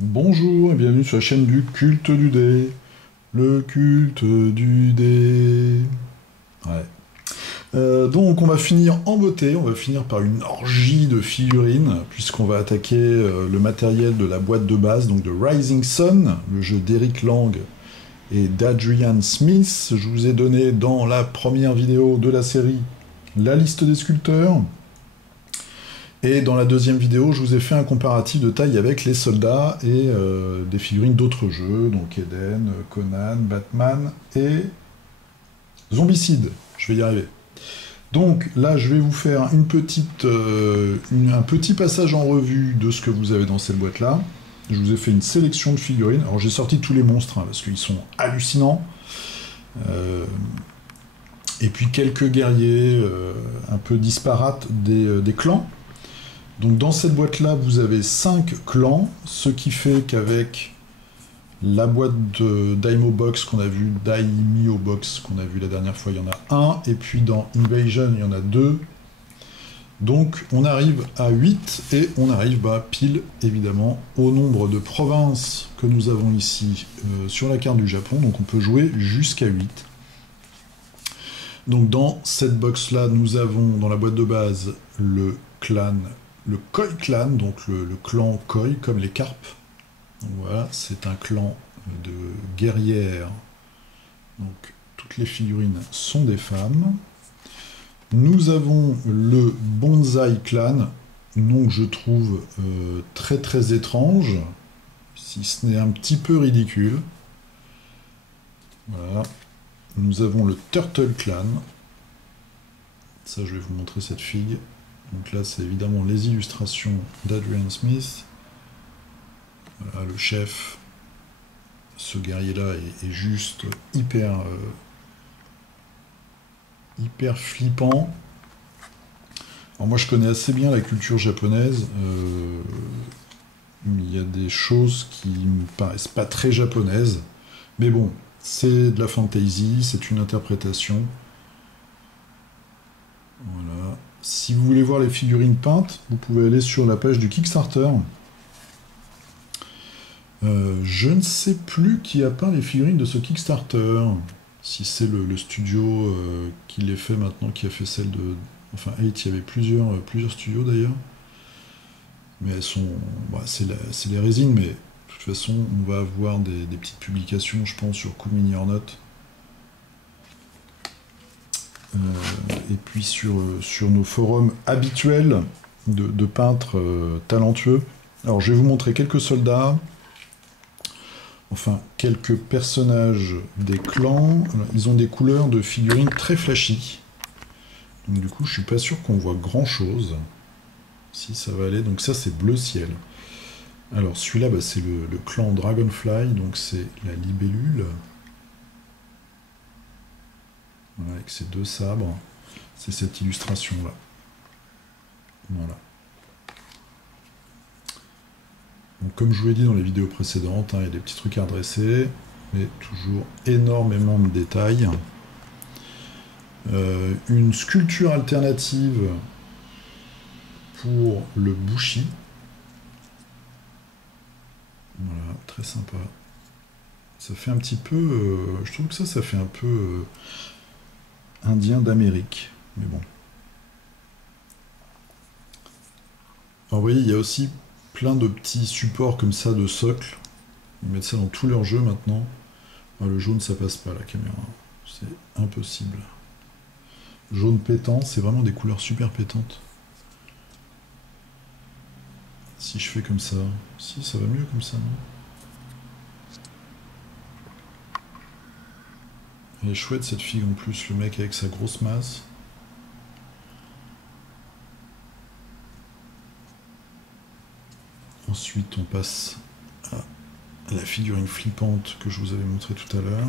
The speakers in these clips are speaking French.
Bonjour et bienvenue sur la chaîne du culte du dé. Le culte du dé. Ouais. Donc on va finir en beauté, on va finir par une orgie de figurines, puisqu'on va attaquer le matériel de la boîte de base, donc de Rising Sun, le jeu d'Eric Lang et d'Adrian Smith. Je vous ai donné dans la première vidéo de la série la liste des sculpteurs. Et dans la deuxième vidéo, je vous ai fait un comparatif de taille avec les soldats et des figurines d'autres jeux, donc Eden, Conan, Batman et Zombicide. Je vais y arriver. Donc là, je vais vous faire un petit passage en revue de ce que vous avez dans cette boîte-là. Je vous ai fait une sélection de figurines. Alors j'ai sorti tous les monstres, parce qu'ils sont hallucinants. Euh, et puis quelques guerriers un peu disparates des clans. Donc dans cette boîte-là, vous avez 5 clans, ce qui fait qu'avec la boîte de Daimyo Box qu'on a vu, Daimyo Box qu'on a vu la dernière fois, il y en a un, et puis dans Invasion, il y en a 2. Donc on arrive à 8, et on arrive pile, évidemment, au nombre de provinces que nous avons ici sur la carte du Japon, donc on peut jouer jusqu'à 8. Donc dans cette box-là, nous avons dans la boîte de base le Koi clan, donc le clan Koi, comme les carpes. Donc voilà, c'est un clan de guerrières. Donc toutes les figurines sont des femmes. Nous avons le Bonsai clan, nom que je trouve très très étrange, si ce n'est un petit peu ridicule. Voilà. Nous avons le Turtle clan. Ça, je vais vous montrer cette figue. Donc là, c'est évidemment les illustrations d'Adrian Smith. Voilà, le chef. Ce guerrier-là est juste hyper flippant. Alors moi, je connais assez bien la culture japonaise. Il y a des choses qui me paraissent pas très japonaises. Mais bon, c'est de la fantasy, c'est une interprétation. Voilà. Si vous voulez voir les figurines peintes, vous pouvez aller sur la page du Kickstarter. Je ne sais plus qui a peint les figurines de ce Kickstarter. Si c'est le studio qui les fait maintenant, qui a fait celle de... Enfin, 8, il y avait plusieurs studios d'ailleurs. Mais elles sont... c'est les résines, mais de toute façon, on va avoir des petites publications, je pense, sur Cool Mini or Not. Et puis sur nos forums habituels de peintres talentueux. Alors je vais vous montrer quelques soldats, enfin quelques personnages des clans. Alors, ils ont des couleurs de figurines très flashy. Donc du coup je suis pas sûr qu'on voit grand chose. Si ça va aller, donc ça c'est bleu ciel. Alors celui-là c'est le clan Dragonfly, donc c'est la libellule. Voilà, avec ces deux sabres. C'est cette illustration-là. Voilà. Donc, comme je vous l'ai dit dans les vidéos précédentes, il y a des petits trucs à redresser, mais toujours énormément de détails. Une sculpture alternative pour le Bushi. Voilà, très sympa. Ça fait un petit peu... je trouve que ça fait un peu... indien d'Amérique, mais bon. Alors vous voyez, il y a aussi plein de petits supports comme ça de socle. Ils mettent ça dans tous leurs jeux maintenant. Ah, le jaune, ça passe pas la caméra. C'est impossible. Jaune pétant, c'est vraiment des couleurs super pétantes. Si je fais comme ça... Si, ça va mieux comme ça, non? Elle est chouette cette figue en plus, le mec avec sa grosse masse. Ensuite, on passe à la figurine flippante que je vous avais montré tout à l'heure.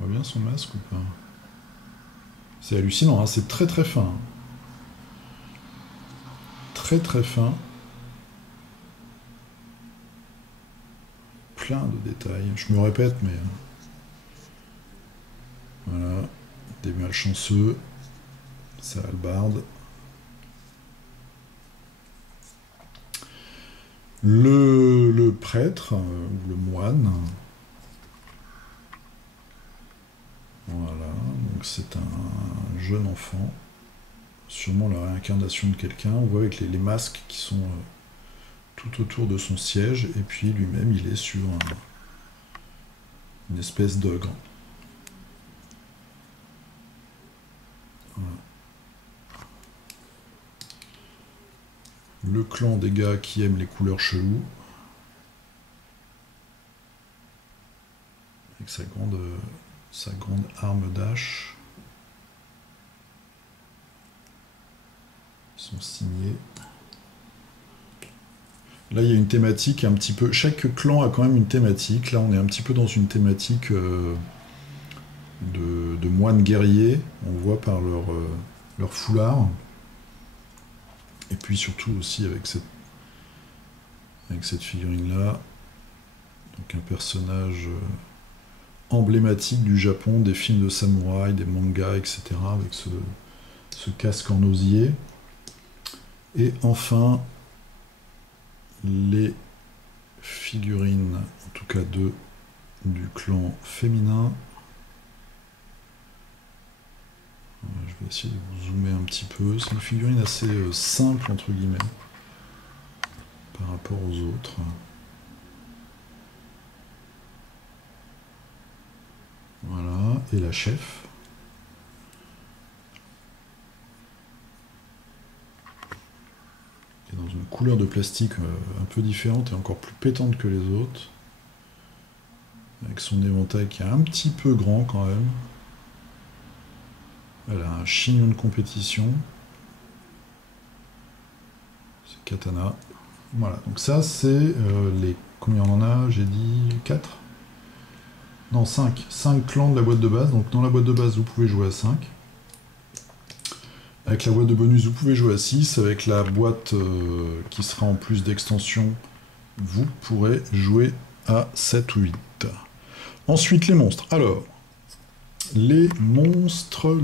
On voit bien son masque ou pas? C'est hallucinant, hein, c'est très très fin. Très très fin. Plein de détails. Je me répète, mais... Voilà. Des malchanceux. sa hallebarde. Le prêtre, ou le moine. Voilà, donc c'est un jeune enfant, sûrement la réincarnation de quelqu'un. On voit avec les masques qui sont tout autour de son siège, et puis lui-même il est sur une espèce d'ogre. Voilà. Le clan des gars qui aiment les couleurs cheloues, avec sa grande arme d'âge. Ils sont signés. Là, il y a une thématique un petit peu... Chaque clan a quand même une thématique. Là, on est un petit peu dans une thématique de moines guerriers. On voit par leur foulard. Et puis surtout aussi avec cette figurine-là. Donc un personnage emblématique du Japon, des films de samouraï, des mangas, etc. Avec ce casque en osier. Et enfin, les figurines, en tout cas deux, du clan féminin. Je vais essayer de vous zoomer un petit peu. C'est une figurine assez simple, entre guillemets, par rapport aux autres. Voilà, et la chef. Qui est dans une couleur de plastique un peu différente et encore plus pétante que les autres. Avec son éventail qui est un petit peu grand quand même. Elle a un chignon de compétition. C'est katana. Voilà, donc ça c'est les... Combien on en a? J'ai dit 4? Non, 5. 5 clans de la boîte de base. Donc dans la boîte de base, vous pouvez jouer à 5. Avec la boîte de bonus, vous pouvez jouer à 6. Avec la boîte qui sera en plus d'extension, vous pourrez jouer à 7 ou 8. Ensuite, les monstres. Alors, les monstres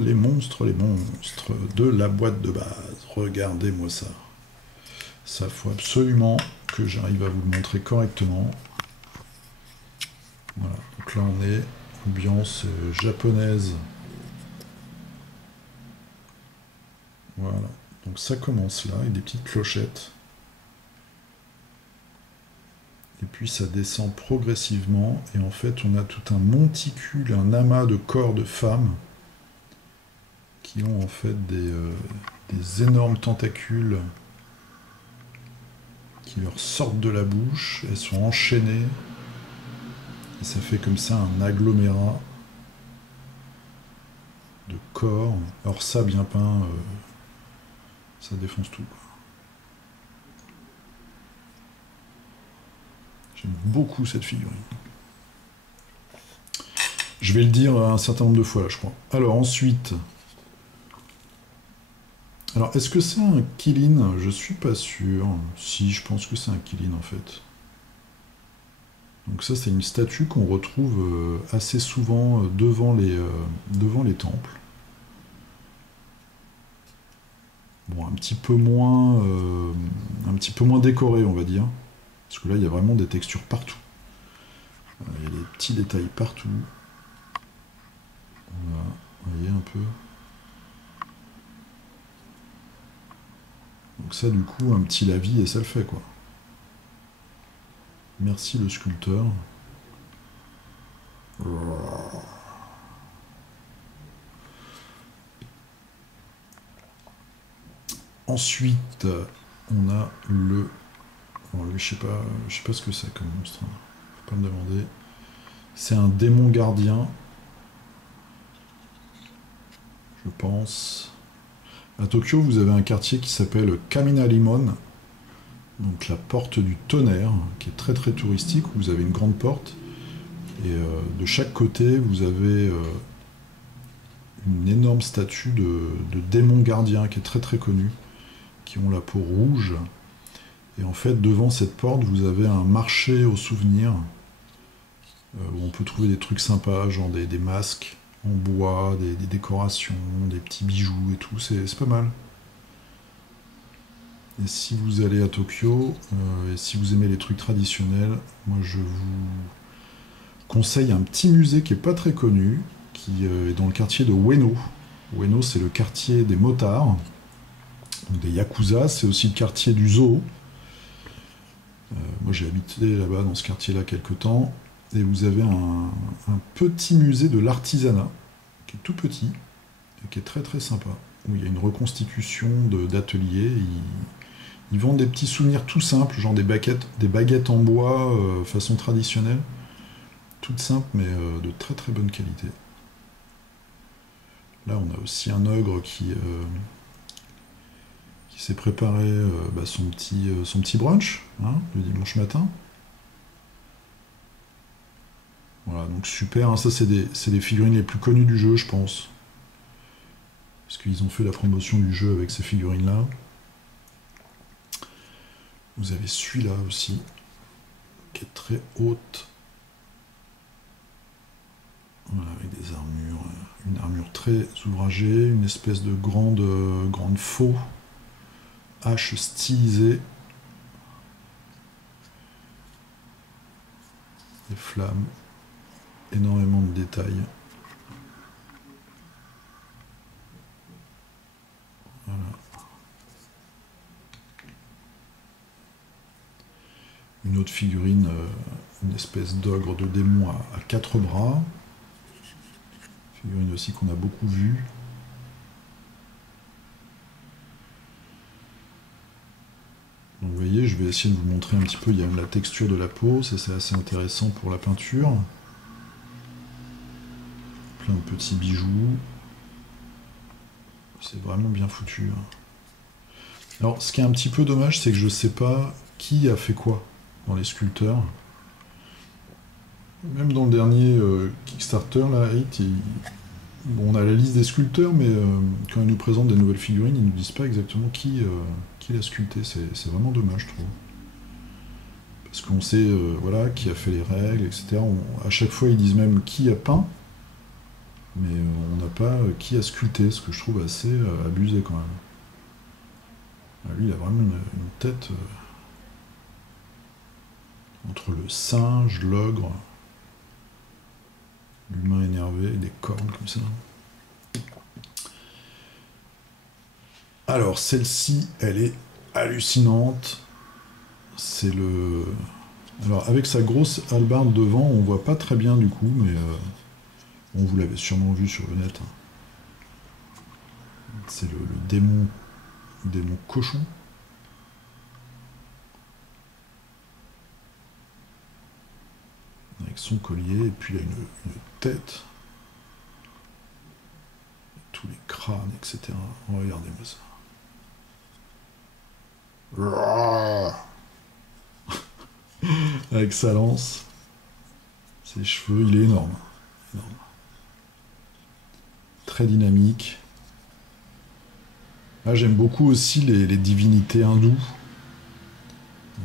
de la boîte de base. Regardez-moi ça. Ça, faut absolument que j'arrive à vous le montrer correctement. Voilà, donc là on est ambiance japonaise. Voilà, donc ça commence là, avec des petites clochettes. Et puis ça descend progressivement, et en fait on a tout un monticule, un amas de corps de femmes qui ont en fait des énormes tentacules qui leur sortent de la bouche, elles sont enchaînées, et ça fait comme ça un agglomérat de corps. Alors ça, bien peint, ça défonce tout. J'aime beaucoup cette figurine. Je vais le dire un certain nombre de fois là, je crois. Alors ensuite... Alors, est-ce que c'est un Killin? Je suis pas sûr. Si, je pense que c'est un Killin en fait. Donc ça, c'est une statue qu'on retrouve assez souvent devant les temples. Bon, un petit peu moins décoré, on va dire. Parce que là, il y a vraiment des textures partout. Il y a des petits détails partout. Voilà, vous voyez un peu. Donc ça, du coup, un petit lavis et ça le fait, quoi. Merci le sculpteur. Ensuite, on a le... Alors lui, je sais pas ce que c'est comme monstre. Hein. Faut pas me demander. C'est un démon gardien. Je pense... À Tokyo, vous avez un quartier qui s'appelle Kaminarimon, donc la porte du tonnerre, qui est très très touristique, où vous avez une grande porte, et de chaque côté, vous avez une énorme statue de démons gardiens, qui est très très connue, qui ont la peau rouge, et en fait, devant cette porte, vous avez un marché aux souvenirs, où on peut trouver des trucs sympas, genre des masques, en bois, des décorations, des petits bijoux et tout, c'est pas mal. Et si vous allez à Tokyo, et si vous aimez les trucs traditionnels, moi je vous conseille un petit musée qui est pas très connu, qui est dans le quartier de Ueno. Ueno, c'est le quartier des motards, donc des yakuza, c'est aussi le quartier du zoo. Moi j'ai habité là-bas, dans ce quartier-là, quelques temps, et vous avez un petit musée de l'artisanat, qui est tout petit, et qui est très très sympa, où il y a une reconstitution d'ateliers. Ils vendent des petits souvenirs tout simples, genre des baguettes en bois, façon traditionnelle, toutes simples, mais de très très bonne qualité. Là, on a aussi un ogre qui s'est préparé son petit brunch, hein, le dimanche matin. Voilà, donc super, hein, ça c'est des figurines les plus connues du jeu, je pense. Parce qu'ils ont fait la promotion du jeu avec ces figurines-là. Vous avez celui-là aussi, qui est très haute. Voilà, avec des armures, une armure très ouvragée, une espèce de grande faux hache stylisée. Des flammes, énormément de détails. Voilà. Une autre figurine, une espèce d'ogre de démon à quatre bras. Figurine aussi qu'on a beaucoup vue. Donc vous voyez, je vais essayer de vous montrer un petit peu, il y a la texture de la peau, ça c'est assez intéressant pour la peinture. Plein de petits bijoux. C'est vraiment bien foutu. Alors ce qui est un petit peu dommage, c'est que je sais pas qui a fait quoi dans les sculpteurs. Même dans le dernier Kickstarter, là, 8, bon, on a la liste des sculpteurs, mais quand ils nous présentent des nouvelles figurines, ils nous disent pas exactement qui l'a sculpté. C'est vraiment dommage, je trouve. Parce qu'on sait voilà, qui a fait les règles, etc. À chaque fois, ils disent même qui a peint, mais on n'a pas qui a sculpté, ce que je trouve assez abusé quand même. Ah, lui, il a vraiment une tête entre le singe, l'ogre, l'humain énervé, et des cornes comme ça. Alors, celle-ci, elle est hallucinante. C'est le... Alors, avec sa grosse hallebarde devant, on voit pas très bien du coup, mais bon, vous l'avez sûrement vu sur le net. C'est le démon cochon. Avec son collier, et puis il a une tête. Tous les crânes, etc. Regardez-moi ça. Avec sa lance, ses cheveux, il est énorme. Énorme. Très dynamique. Là, j'aime beaucoup aussi les divinités hindoues.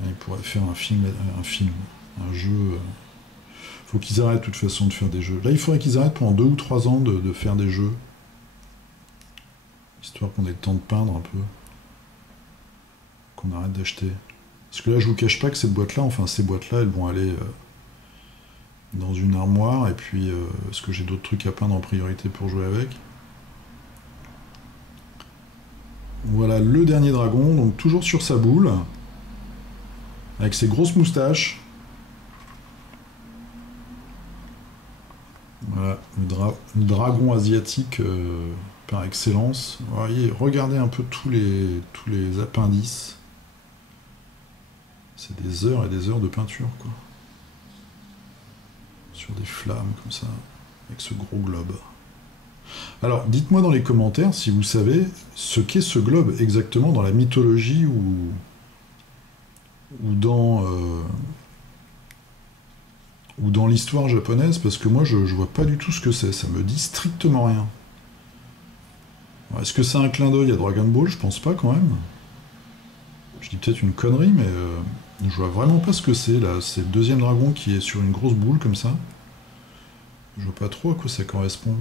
Il pourrait faire un jeu. Faut qu'ils arrêtent de toute façon de faire des jeux. Là, il faudrait qu'ils arrêtent pendant 2 ou 3 ans de faire des jeux. Histoire qu'on ait le temps de peindre un peu. Qu'on arrête d'acheter. Parce que là, je vous cache pas que ces boîtes-là, elles vont aller dans une armoire, et puis, parce que j'ai d'autres trucs à peindre en priorité pour jouer avec. Voilà le dernier dragon, donc toujours sur sa boule, avec ses grosses moustaches. Voilà, le dragon asiatique par excellence. Voyez, regardez un peu tous les appendices. C'est des heures et des heures de peinture, quoi. Sur des flammes comme ça, avec ce gros globe. Alors, dites-moi dans les commentaires si vous savez ce qu'est ce globe exactement dans la mythologie ou dans l'histoire japonaise, parce que moi je vois pas du tout ce que c'est, ça me dit strictement rien. Est-ce que c'est un clin d'œil à Dragon Ball? Je pense pas quand même. Je dis peut-être une connerie, mais je vois vraiment pas ce que c'est là. C'est le deuxième dragon qui est sur une grosse boule comme ça. Je vois pas trop à quoi ça correspond.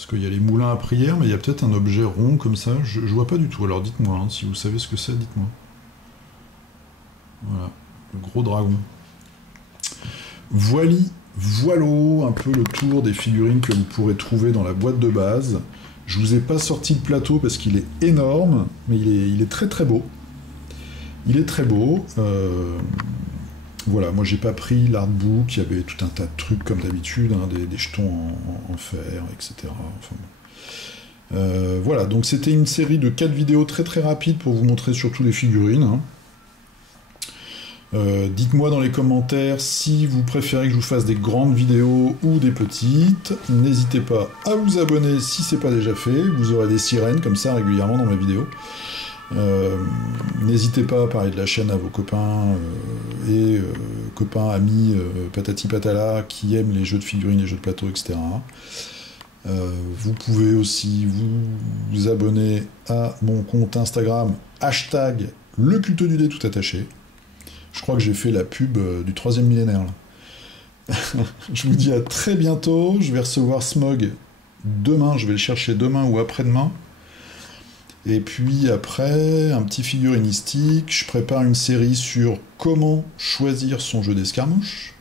Parce qu'il y a les moulins à prière, mais il y a peut-être un objet rond comme ça. Je vois pas du tout. Alors dites-moi, hein, si vous savez ce que c'est, dites-moi. Voilà, le gros dragon. Voilou, un peu le tour des figurines que vous pourrez trouver dans la boîte de base. Je vous ai pas sorti le plateau parce qu'il est énorme, mais il est très très beau. Il est très beau. Voilà, moi j'ai pas pris l'artbook, il y avait tout un tas de trucs comme d'habitude, hein, des jetons en fer, etc. Enfin, bon. Voilà, donc c'était une série de 4 vidéos très très rapides pour vous montrer surtout les figurines. Hein. Dites-moi dans les commentaires si vous préférez que je vous fasse des grandes vidéos ou des petites. N'hésitez pas à vous abonner si c'est pas déjà fait. Vous aurez des sirènes comme ça régulièrement dans mes vidéos. N'hésitez pas à parler de la chaîne à vos copains copains, amis, patati patala, qui aiment les jeux de figurines, les jeux de plateau, etc. Vous pouvez aussi vous abonner à mon compte Instagram, hashtag le culte du dé tout attaché. Je crois que j'ai fait la pub du 3e millénaire. Là. Je vous dis à très bientôt. Je vais recevoir Smog demain. Je vais le chercher demain ou après-demain. Et puis après, un petit figurinistique. Je prépare une série sur comment choisir son jeu d'escarmouche.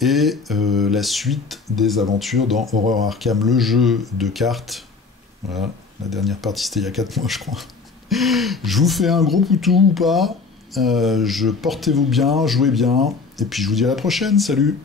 Et la suite des aventures dans Horror Arkham, le jeu de cartes. Voilà. La dernière partie, c'était il y a 4 mois, je crois. Je vous fais un gros poutou ou pas. Portez-vous bien, jouez bien, et puis je vous dis à la prochaine, salut!